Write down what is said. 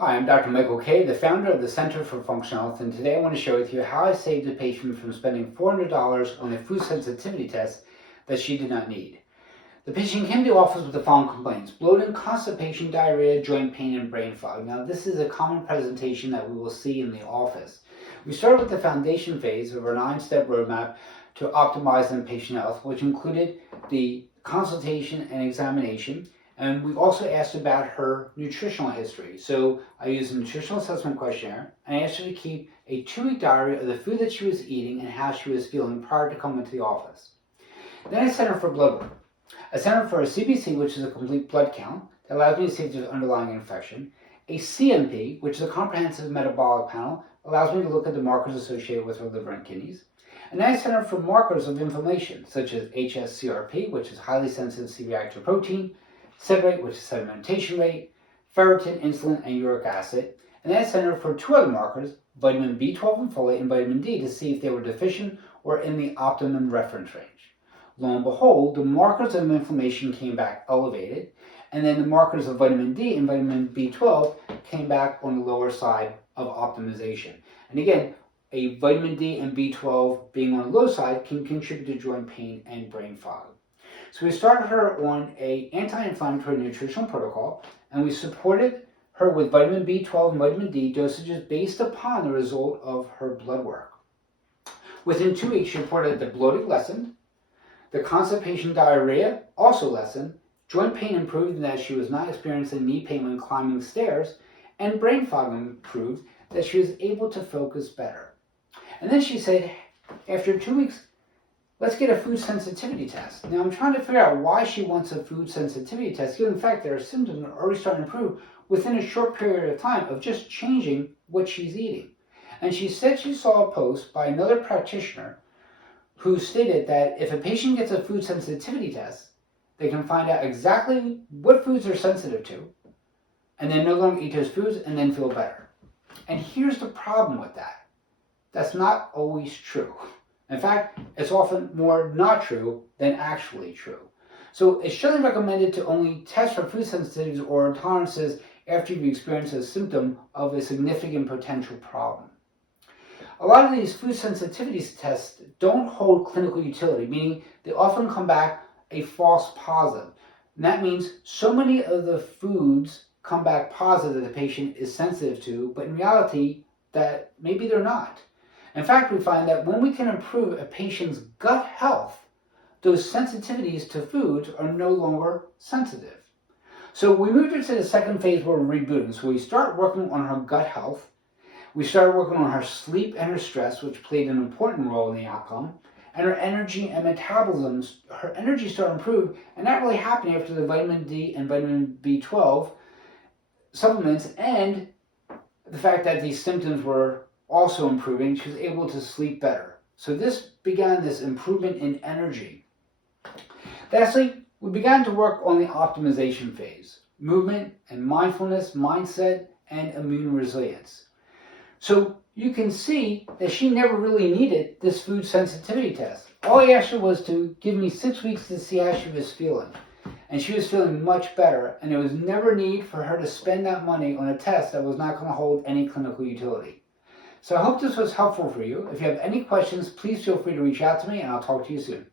Hi, I'm Dr. Michael Kaye, the founder of the Center for Functional Health, and today I want to share with you how I saved a patient from spending $400 on a food sensitivity test that she did not need. The patient came to the office with the following complaints: bloating, constipation, diarrhea, joint pain, and brain fog. Now, this is a common presentation that we will see in the office. We started with the foundation phase of our 9-step roadmap to optimize the patient health, which included the consultation and examination. And we also asked about her nutritional history. So I used a nutritional assessment questionnaire, and I asked her to keep a 2-week diary of the food that she was eating and how she was feeling prior to coming to the office. Then I sent her for blood work. I sent her for a CBC, which is a complete blood count that allows me to see if there's underlying infection. A CMP, which is a comprehensive metabolic panel, allows me to look at the markers associated with her liver and kidneys. And then I sent her for markers of inflammation, such as HSCRP, which is highly sensitive C-reactive protein, sed rate, which is sedimentation rate, ferritin, insulin, and uric acid. And then I sent her for 2 other markers, vitamin B12 and folate, and vitamin D, to see if they were deficient or in the optimum reference range. Lo and behold, the markers of inflammation came back elevated, and then the markers of vitamin D and vitamin B12 came back on the lower side of optimization. And again, a vitamin D and B12 being on the low side can contribute to joint pain and brain fog. So we started her on an anti-inflammatory nutritional protocol, and we supported her with vitamin B12 and vitamin D dosages based upon the result of her blood work. Within 2 weeks, she reported that the bloating lessened, the constipation diarrhea also lessened, joint pain improved in that she was not experiencing knee pain when climbing stairs, and brain fog improved that she was able to focus better. And then she said, after 2 weeks, let's get a food sensitivity test. Now, I'm trying to figure out why she wants a food sensitivity test, given the fact that her symptoms are already starting to improve within a short period of time of just changing what she's eating. And she said she saw a post by another practitioner who stated that if a patient gets a food sensitivity test, they can find out exactly what foods they're sensitive to, and then no longer eat those foods and then feel better. And here's the problem with that. That's not always true. In fact, it's often more not true than actually true. So it's generally recommended to only test for food sensitivities or intolerances after you've experienced a symptom of a significant potential problem. A lot of these food sensitivities tests don't hold clinical utility, meaning they often come back a false positive. And that means so many of the foods come back positive that the patient is sensitive to, but in reality, that maybe they're not. In fact, we find that when we can improve a patient's gut health, those sensitivities to foods are no longer sensitive. So we moved into the second phase where we're rebooting. So we start working on her gut health. We started working on her sleep and her stress, which played an important role in the outcome. And her energy and metabolism, her energy started to improve, and that really happened after the vitamin D and vitamin B12 supplements, and the fact that these symptoms were also improving. She was able to sleep better. So this began this improvement in energy. Lastly, we began to work on the optimization phase: movement and mindfulness, mindset, and immune resilience. So you can see that she never really needed this food sensitivity test. All I asked her was to give me 6 weeks to see how she was feeling. And she was feeling much better, and there was never need for her to spend that money on a test that was not going to hold any clinical utility. So I hope this was helpful for you. If you have any questions, please feel free to reach out to me, and I'll talk to you soon.